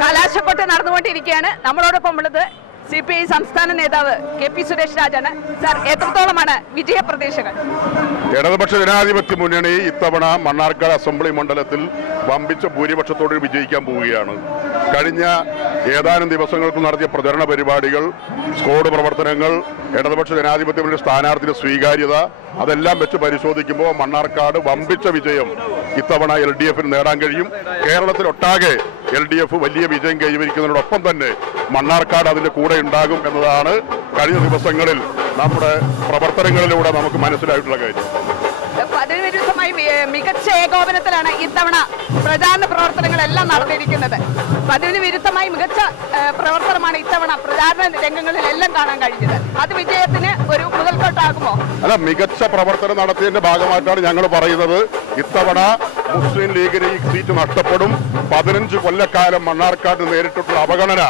കലാശക്കൊട്ട് നടന്നുകൊണ്ടിരിക്കുകയാണ്. നമ്മളോടൊപ്പം ഉള്ളത് CPI സംസ്ഥാന നേതാവ് KP സുരേഷ് രാജാണ്. സാർ, എത്രത്തോളമാണ് വിജയപ്രതീക്ഷകൾ? ഇടതുപക്ഷ ജനാധിപത്യ മുന്നണി ഇത്തവണ മണ്ണാർക്കാട് അസംബ്ലി മണ്ഡലത്തിൽ വമ്പിച്ച ഭൂരിപക്ഷത്തോടെ വിജയിക്കാൻ പോവുകയാണ്. കഴിഞ്ഞ ഏതാനും ദിവസങ്ങൾക്ക് നടത്തിയ പ്രചരണ പരിപാടികൾ, സ്ക്വാഡ് പ്രവർത്തനങ്ങൾ, ഇടതുപക്ഷ ജനാധിപത്യ മുന്നണി സ്ഥാനാർത്ഥിയുടെ സ്വീകാര്യത, അതെല്ലാം വെച്ച് പരിശോധിക്കുമ്പോൾ മണ്ണാർക്കാട് വമ്പിച്ച വിജയം ഇത്തവണ LDFന് നേടാൻ കഴിയും. കേരളത്തിലൊട്ടാകെ LDF വലിയ വിജയം കൈവരിക്കുന്നതിനോടൊപ്പം തന്നെ മണ്ണാർക്കാട് അതിന്റെ കൂടെ ഉണ്ടാകും എന്നതാണ് കഴിഞ്ഞ ദിവസങ്ങളിൽ നമ്മുടെ പ്രവർത്തനങ്ങളിലൂടെ നമുക്ക് മനസ്സിലായിട്ടുള്ള കാര്യം. പതിവിരുദ്ധമായി മികച്ച ഏകോപനത്തിലാണ് ഇത്തവണ പ്രചാരണ പ്രവർത്തനങ്ങളെല്ലാം നടന്നിരിക്കുന്നത്. പതിവിന് വിരുദ്ധമായി മികച്ച പ്രവർത്തനമാണ് ഇത്തവണ പ്രചാരണ രംഗങ്ങളിലെല്ലാം കാണാൻ കഴിഞ്ഞത്. അത് വിജയത്തിന് ഒരു മുതൽക്കോട്ടാകുമോ? അല്ല, മികച്ച പ്രവർത്തനം നടത്തിയതിന്റെ ഭാഗമായിട്ടാണ് ഞങ്ങൾ പറയുന്നത്. ഇത്തവണ മുസ്ലിം ലീഗിന് ഈ സീറ്റ് നഷ്ടപ്പെടും. 15 കൊല്ലക്കാലം മണ്ണാർക്കാട് നേരിട്ടുള്ള അവഗണന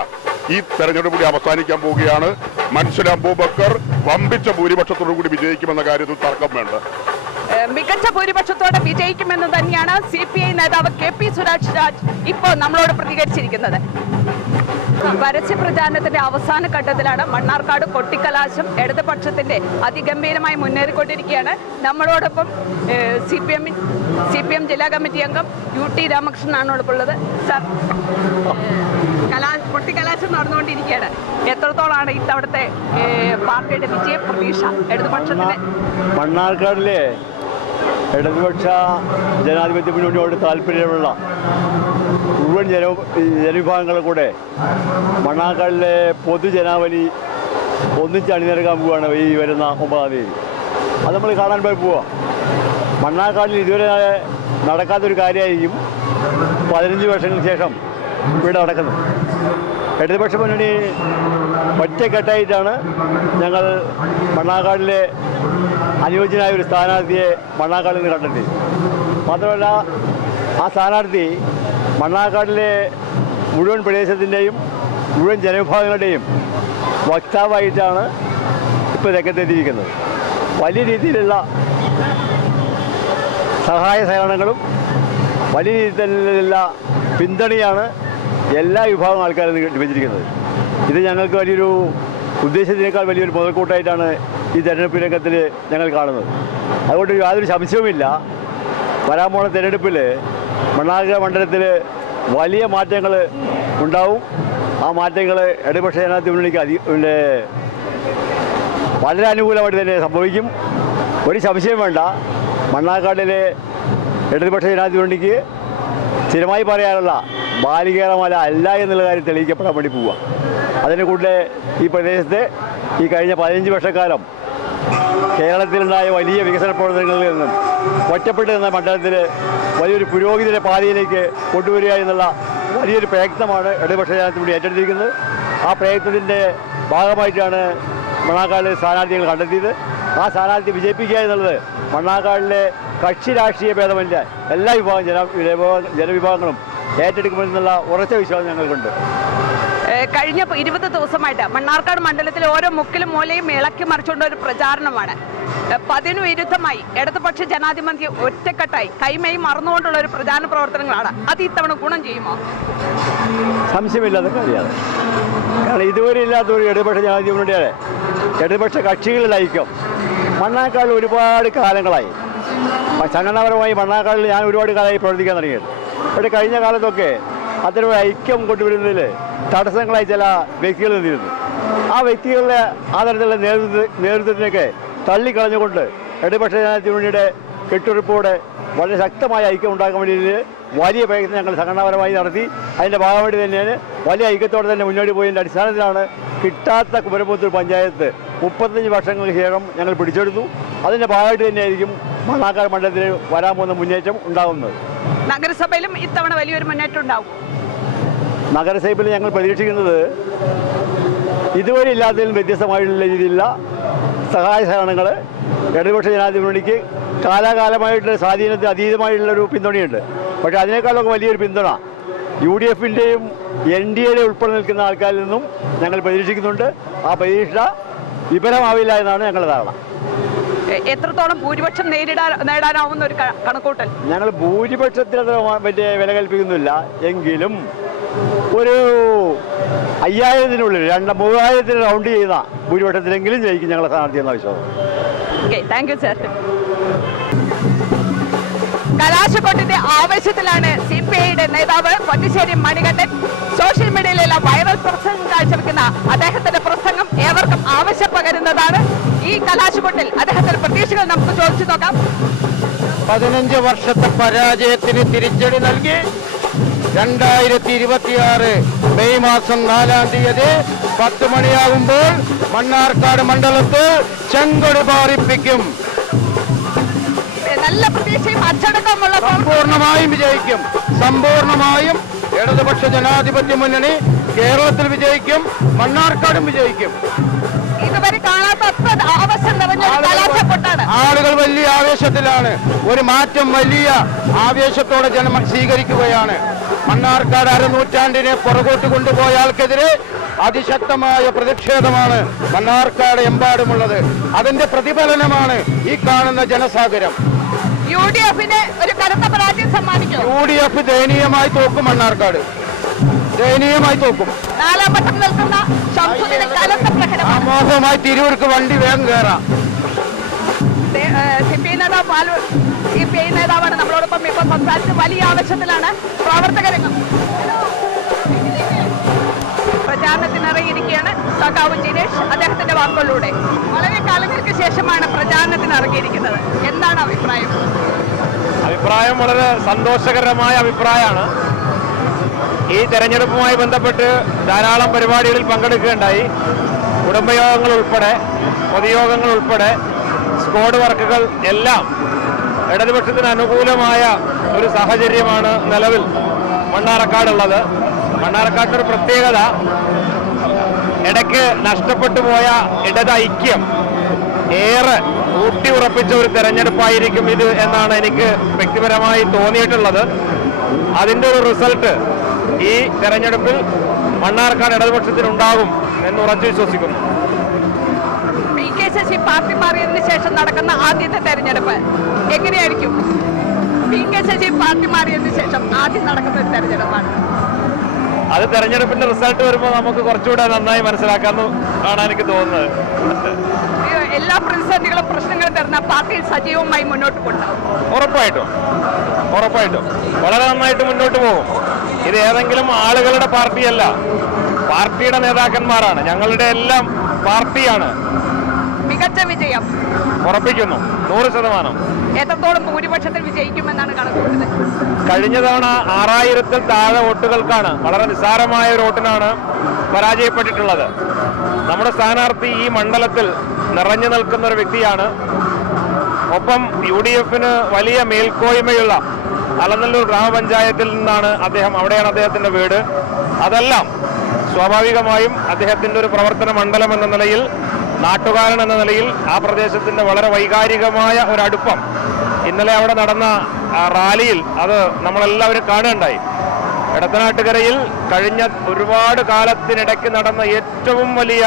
ഈ തെരഞ്ഞെടുപ്പ് അവസാനിക്കാൻ പോവുകയാണ്. മൻസൂർ അബൂബക്കർ വമ്പിച്ച ഭൂരിപക്ഷത്തോടു കൂടി വിജയിക്കുമെന്ന കാര്യത്തിൽ തർക്കം വേണ്ട. മികച്ച ഭൂരിപക്ഷത്തോടെ വിജയിക്കുമെന്ന് തന്നെയാണ് CPI നേതാവ് KP സുരേഷ് രാജ് ഇപ്പോൾ നമ്മളോട് പ്രതികരിച്ചിരിക്കുന്നത്. പരസ്യ പ്രചാരണത്തിന്റെ അവസാന ഘട്ടത്തിലാണ് മണ്ണാർക്കാട് കൊട്ടിക്കലാശം ഇടതുപക്ഷത്തിന്റെ അതിഗംഭീരമായി മുന്നേറിക്കൊണ്ടിരിക്കുകയാണ്. നമ്മളോടൊപ്പം CPM ജില്ലാ കമ്മിറ്റി അംഗം UT രാമകൃഷ്ണനാണ് ഉള്ളത്. സാർ, കൊട്ടിക്കലാശം നടന്നുകൊണ്ടിരിക്കുകയാണ്. എത്രത്തോളാണ് ഇത്തവണത്തെ പാർട്ടിയുടെ വിജയ പ്രതീക്ഷ ഇടതുപക്ഷത്തിന്? മണ്ണാർക്കാടിലെ ഇടതുപക്ഷ ജനാധിപത്യ മുന്നണിയോട് താല്പര്യമുള്ള മുഴുവൻ ജനവിഭാഗങ്ങളെ കൂടെ മണ്ണാർക്കാടിലെ പൊതുജനാവലി ഒന്നിച്ച് അണിനിരക്കാൻ പോവുകയാണ് ഈ വരുന്ന 9-ാം തീയതി. അത് നമ്മൾ കാണാൻ പോയി പോവുക. മണ്ണാർക്കാടിൽ ഇതുവരെ നടക്കാത്തൊരു കാര്യമായിരിക്കും 15 വർഷങ്ങൾക്ക് ശേഷം ഇവിടെ നടക്കുന്നത്. ഇടതുപക്ഷ മുന്നണി ഒറ്റക്കെട്ടായിട്ടാണ് ഞങ്ങൾ മണ്ണാർക്കാടിലെ അനുയോജ്യനായ ഒരു സ്ഥാനാർത്ഥിയെ മണ്ണാർക്കാടിൽ നിന്ന് കണ്ടെത്തി. മാത്രമല്ല, ആ സ്ഥാനാർത്ഥി മണ്ണാർക്കാടിലെ മുഴുവൻ പ്രദേശത്തിൻ്റെയും മുഴുവൻ ജനവിഭാഗങ്ങളുടെയും വക്താവായിട്ടാണ് ഇപ്പോൾ രംഗത്തെത്തിയിരിക്കുന്നത്. വലിയ രീതിയിലുള്ള സഹായ സഹകരണങ്ങളും വലിയ രീതിയിലുള്ള പിന്തുണയാണ് എല്ലാ വിഭാഗം ആൾക്കാരും ലഭിച്ചിരിക്കുന്നത്. ഇത് ഞങ്ങൾക്ക് വലിയൊരു ഉദ്ദേശത്തിനേക്കാൾ വലിയൊരു മുതൽക്കൂട്ടായിട്ടാണ് ഈ തെരഞ്ഞെടുപ്പ് രംഗത്തിൽ ഞങ്ങൾ കാണുന്നത്. അതുകൊണ്ട് യാതൊരു സംശയവുമില്ല, വരാൻ പോണ തെരഞ്ഞെടുപ്പിൽ മണ്ണാർക്കാട് മണ്ഡലത്തിൽ വലിയ മാറ്റങ്ങൾ ഉണ്ടാവും. ആ മാറ്റങ്ങൾ ഇടതുപക്ഷ ജനാധിപത്യ മുന്നണിക്ക് വളരെ അനുകൂലമായിട്ട് തന്നെ സംഭവിക്കും. ഒരു സംശയം വേണ്ട, മണ്ണാർക്കാടിലെ ഇടതുപക്ഷ ജനാധിപത്യ മുന്നണിക്ക് സ്ഥിരമായി പറയാനുള്ള ബാലികേറമല അല്ല എന്നുള്ള കാര്യം തെളിയിക്കപ്പെടാൻ വേണ്ടി പോവുക. അതിന് കൂടെ ഈ പ്രദേശത്തെ ഈ കഴിഞ്ഞ 15 വർഷക്കാലം കേരളത്തിലുണ്ടായ വലിയ വികസന പ്രവർത്തനങ്ങളിൽ നിന്നും ഒറ്റപ്പെട്ടു നിന്ന മണ്ഡലത്തിൽ വലിയൊരു പുരോഗതിയുടെ പാതയിലേക്ക് കൊണ്ടുവരിക എന്നുള്ള വലിയൊരു പ്രയത്നമാണ് ഇടതുപക്ഷ ജനാധിപത്യ മുന്നണി ഏറ്റെടുത്തിരിക്കുന്നത്. ആ പ്രയത്നത്തിൻ്റെ ഭാഗമായിട്ടാണ് മണ്ണാർക്കാടിലെ സ്ഥാനാർത്ഥികൾ കണ്ടെത്തിയത്. ആ സ്ഥാനാർത്ഥി വിജയിപ്പിക്കുക എന്നുള്ളത് മണ്ണാർക്കാടിലെ കക്ഷി രാഷ്ട്രീയ ഭേദമല്ല എല്ലാ ജനവിഭാഗങ്ങളും ഏറ്റെടുക്കുമെന്നുള്ള ഉറച്ച വിശ്വാസം ഞങ്ങൾക്കുണ്ട്. കഴിഞ്ഞ 20 ദിവസമായിട്ട് മണ്ണാർക്കാട് മണ്ഡലത്തിലെ ഓരോ മുക്കിലും മൂലയും ഇളക്കി മറിച്ചുകൊണ്ട് ഒരു പ്രചാരണമാണ്. 10 വിരുദ്ധമായി ഇടതുപക്ഷ ജനാധിപത്യം ഒറ്റക്കെട്ടായി കൈമയും മറന്നുകൊണ്ടുള്ള ഒരു പ്രചാരണ പ്രവർത്തനങ്ങളാണ്. അത് ഇത്തവണ ഗുണം ചെയ്യുമോ? സംശയമില്ലാത്ത കാര്യമാണ്. കാരണം ഇതുവരെ ഇല്ലാത്ത ഒരു ഇടതുപക്ഷ ജനാധിപത്യ മുന്നണിയുടെ ഇടതുപക്ഷ കക്ഷികളുടെ ഐക്യം മണ്ണാർക്കാട് ഒരുപാട് കാലങ്ങളായി. സംഘടനാപരമായി മണ്ണാർക്കാടിൽ ഞാൻ ഒരുപാട് കാലമായി പ്രവർത്തിക്കാൻ തുടങ്ങിയത്. പക്ഷേ കഴിഞ്ഞ കാലത്തൊക്കെ അത്തരം ഐക്യം കൊണ്ടുവരുന്നതിൽ തടസ്സങ്ങളായി ചില വ്യക്തികൾ നിന്നിരുന്നു. ആ വ്യക്തികളുടെ ആ തരത്തിലുള്ള നേതൃത്വത്തിനൊക്കെ തള്ളിക്കളഞ്ഞുകൊണ്ട് ഇടതുപക്ഷ ജനാധിപത്യ മുന്നണിയുടെ കെട്ടുറപ്പോടെ വളരെ ശക്തമായ ഐക്യം ഉണ്ടാക്കാൻ വേണ്ടി വലിയ പ്രയത്നം ഞങ്ങൾ സംഘടനാപരമായി നടത്തി. അതിൻ്റെ ഭാഗമായിട്ട് തന്നെയാണ് വലിയ ഐക്യത്തോടെ തന്നെ മുന്നോട്ട് പോയതിൻ്റെ അടിസ്ഥാനത്തിലാണ് കിട്ടാത്ത കുമരമ്പത്തൂർ പഞ്ചായത്ത് 35 വർഷങ്ങൾക്ക് ശേഷം ഞങ്ങൾ പിടിച്ചെടുത്തു. അതിൻ്റെ ഭാഗമായിട്ട് തന്നെയായിരിക്കും മണ്ണാർക്കാട് മണ്ഡലത്തിൽ വരാൻ പോകുന്ന മുന്നേറ്റം ഉണ്ടാകുന്നത്. നഗരസഭയിലും ഇത്തവണ വലിയൊരു മുന്നേറ്റം ഉണ്ടാവും. നഗരസഭയിൽ ഞങ്ങൾ പ്രതീക്ഷിക്കുന്നത് ഇതുവരെ ഇല്ലാത്തതിലും വ്യത്യസ്തമായിട്ടുള്ള രീതിയിലുള്ള സഹായ സഹകരണങ്ങൾ ഇടതുപക്ഷ ജനാധിപത്യ മുന്നണിക്ക് കാലാകാലമായിട്ടുള്ള സ്വാധീനത്തിന് അതീതമായിട്ടുള്ളൊരു പിന്തുണയുണ്ട്. പക്ഷേ അതിനേക്കാളൊക്കെ വലിയൊരു പിന്തുണ UDFൻ്റെയും NDAയുടെ ഉൾപ്പെടെ നിൽക്കുന്ന ആൾക്കാരിൽ നിന്നും ഞങ്ങൾ പ്രതീക്ഷിക്കുന്നുണ്ട്. ആ പ്രതീക്ഷ വിഫലമാവില്ല എന്നാണ് ഞങ്ങളുടെ ധാരണ. എത്രത്തോളം ഭൂരിപക്ഷം നേടാനാവുന്ന ഒരു കണക്കൂട്ടൽ? ഞങ്ങൾ ഭൂരിപക്ഷത്തിന് അത്ര വലിയ വില കൽപ്പിക്കുന്നില്ല. എങ്കിലും ഒരു 5000-നുള്ളിൽ 3000-ന് റൗണ്ട് ചെയ്യുന്ന ഭൂരിപക്ഷത്തിലെങ്കിലും ജയിക്കും ഞങ്ങളെ സ്ഥാനാർത്ഥി എന്ന വിശ്വാസം. Thank you sir. കലാശക്കൊട്ടിന്റെ ആവേശത്തിലാണ് CPIയുടെ നേതാവ് പൊന്നിശ്ശേരി മണികണ്ഠൻ. സോഷ്യൽ മീഡിയയിലെല്ലാം വൈറൽ പ്രസംഗം കാഴ്ചവെക്കുന്ന അദ്ദേഹത്തിന്റെ പ്രസംഗം ഏവർക്കും ആവശ്യം പകരുന്നതാണ്. ഈ കലാശക്കൊട്ടിൽ അദ്ദേഹത്തിന്റെ പ്രതീക്ഷകൾ നമുക്ക് ചോദിച്ചു നോക്കാം. 15 വർഷത്തെ പരാജയത്തിന് തിരിച്ചടി നൽകി 2026 മെയ് മാസം 4-ാം തീയതി 10 മണിയാകുമ്പോൾ മണ്ണാർക്കാട് മണ്ഡലത്തിൽ ചെങ്കൊടി പാറിപ്പിക്കും. നല്ല പ്രതീക്ഷയും അച്ചടക്കമുള്ള സമ്പൂർണമായും വിജയിക്കും. സമ്പൂർണമായും ഇടതുപക്ഷ ജനാധിപത്യ മുന്നണി കേരളത്തിൽ വിജയിക്കും. മണ്ണാർക്കാടും വിജയിക്കും. ഇതുവരെ കാണാത്ത ആവേശം നിറഞ്ഞ കലാശക്കൊട്ടാണ്. ആളുകൾ വലിയ ആവേശത്തിലാണ്. ഒരു മാറ്റം വലിയ ആവേശത്തോടെ ജനം സ്വീകരിക്കുകയാണ്. മണ്ണാർക്കാട് അരനൂറ്റാണ്ടിനെ പുറകോട്ട് കൊണ്ടുപോയ ആൾക്കെതിരെ അതിശക്തമായ പ്രതിഷേധമാണ് മണ്ണാർക്കാട് എമ്പാടുമുള്ളത്. അതിന്റെ പ്രതിഫലനമാണ് ഈ കാണുന്ന ജനസാഗരം. UDFന് ഒരു കനത്ത പരാജയം സമ്മാനിക്കും. UDF ദയനീയമായി തോക്കും. മണ്ണാർക്കാട് ദയനീയമായി തോക്കും. 4-ാം വട്ടം നിൽക്കുന്ന ശംസുദ്ദീന് കനത്ത പ്രകടനം. അമോഘമായി തിരൂർക്ക് വണ്ടി വേഗം കയറാം. CPI നേതാവാണ് നമ്മളോടൊപ്പം ഇപ്പോൾ സംസാരിച്ച് വലിയ ആവശ്യത്തിലാണ് പ്രവർത്തകരംഗം. പ്രചാരണത്തിനിറങ്ങിയിരിക്കുകയാണ് സഖാവ് ജിനേഷ്. അദ്ദേഹത്തിന്റെ വാക്കുകളിലൂടെ വളരെ കാലങ്ങൾക്ക് ശേഷമാണ് പ്രചാരണത്തിന് ഇറങ്ങിയിരിക്കുന്നത്. എന്താണ് അഭിപ്രായം? അഭിപ്രായം വളരെ സന്തോഷകരമായ അഭിപ്രായമാണ്. ഈ തെരഞ്ഞെടുപ്പുമായി ബന്ധപ്പെട്ട് ധാരാളം പരിപാടികളിൽ പങ്കെടുക്കുകയുണ്ടായി. കുടുംബയോഗങ്ങൾ ഉൾപ്പെടെ പൊതുയോഗങ്ങൾ ഉൾപ്പെടെ സ്ക്വാഡ് വർക്കുകൾ എല്ലാം ഇടതുപക്ഷത്തിന് അനുകൂലമായ ഒരു സാഹചര്യമാണ് നിലവിൽ മണ്ണാർക്കാടുള്ളത്. മണ്ണാർക്കാടിനൊരു പ്രത്യേകത, ഇടയ്ക്ക് നഷ്ടപ്പെട്ടു പോയ ഇടത് ഐക്യം ഏറെ ഊട്ടി ഉറപ്പിച്ച ഒരു തെരഞ്ഞെടുപ്പായിരിക്കും ഇത് എന്നാണ് എനിക്ക് വ്യക്തിപരമായി തോന്നിയിട്ടുള്ളത്. അതിൻ്റെ ഒരു റിസൾട്ട് ഈ തെരഞ്ഞെടുപ്പിൽ മണ്ണാർക്കാട് ഇടതുപക്ഷത്തിനുണ്ടാകും എന്ന് ഉറച്ചു വിശ്വസിക്കുന്നു. PK പാർട്ടി മാറിയതിനു ശേഷം നടക്കുന്ന ആദ്യത്തെ തെരഞ്ഞെടുപ്പ് എങ്ങനെയായിരിക്കും? PK പാർട്ടി മാറിയതിനു ശേഷം ആദ്യം നടക്കുന്ന ഒരു തെരഞ്ഞെടുപ്പാണ്. അത് തെരഞ്ഞെടുപ്പിന്റെ റിസൾട്ട് വരുമ്പോൾ നമുക്ക് കുറച്ചുകൂടെ നന്നായി മനസ്സിലാക്കാമെന്നാണ് എനിക്ക് തോന്നുന്നത്. എല്ലാ പ്രതിസന്ധികളും പ്രശ്നങ്ങളും തരുന്ന പാർട്ടിയിൽ സജീവമായി മുന്നോട്ട് കൊണ്ടുപോകും. ഉറപ്പായിട്ടും വളരെ നന്നായിട്ട് മുന്നോട്ട് പോകും. ഇത് ഏതെങ്കിലും ആളുകളുടെ പാർട്ടിയല്ല, പാർട്ടിയുടെ നേതാക്കന്മാരാണ്. ഞങ്ങളുടെ എല്ലാം പാർട്ടിയാണ്. മികച്ച വിജയം ഉറപ്പിക്കുന്നു 100%. എത്രത്തോളം ഭൂരിപക്ഷത്തിൽ വിജയിക്കുമെന്നാണ് കണക്കുകൂട്ടുന്നത്? കഴിഞ്ഞ തവണ 6000-ൽ താഴെ വോട്ടുകൾക്കാണ്, വളരെ നിസ്സാരമായ ഒരു വോട്ടിനാണ് പരാജയപ്പെട്ടിട്ടുള്ളത്. നമ്മുടെ സ്ഥാനാർത്ഥി ഈ മണ്ഡലത്തിൽ നിറഞ്ഞു നിൽക്കുന്ന ഒരു വ്യക്തിയാണ്. ഒപ്പം UDFന് വലിയ മേൽക്കോയ്മയുള്ള അലനല്ലൂർ ഗ്രാമപഞ്ചായത്തിൽ നിന്നാണ് അദ്ദേഹം. അവിടെയാണ് അദ്ദേഹത്തിന്റെ വീട്. അതെല്ലാം സ്വാഭാവികമായും അദ്ദേഹത്തിന്റെ ഒരു പ്രവർത്തന മണ്ഡലം എന്ന നിലയിൽ, നാട്ടുകാരൻ എന്ന നിലയിൽ ആ പ്രദേശത്തിന്റെ വളരെ വൈകാരികമായ ഒരു അടുപ്പം ഇന്നലെ അവിടെ നടന്ന റാലിയിൽ അത് നമ്മളെല്ലാവരും കാണുകയുണ്ടായി. എടത്തനാട്ടുകരയിൽ കഴിഞ്ഞ ഒരുപാട് കാലത്തിനിടയ്ക്ക് നടന്ന ഏറ്റവും വലിയ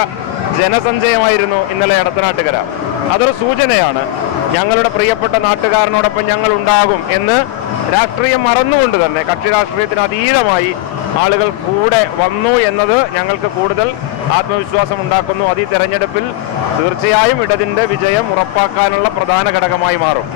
ജനസഞ്ചയമായിരുന്നു ഇന്നലെ എടത്തനാട്ടുകര. അതൊരു സൂചനയാണ് ഞങ്ങളുടെ പ്രിയപ്പെട്ട നാട്ടുകാരനോടൊപ്പം ഞങ്ങൾ ഉണ്ടാകും എന്ന് രാഷ്ട്രീയം മറന്നുകൊണ്ട് തന്നെ, കക്ഷി രാഷ്ട്രീയത്തിന് അതീതമായി ആളുകൾ കൂടെ വന്നു എന്നത് ഞങ്ങൾക്ക് കൂടുതൽ ആത്മവിശ്വാസം ഉണ്ടാക്കുന്നു. അത് ഈ തെരഞ്ഞെടുപ്പിൽ തീർച്ചയായും ഇടതിന്റെ വിജയം ഉറപ്പാക്കാനുള്ള പ്രധാന ഘടകമായി മാറും.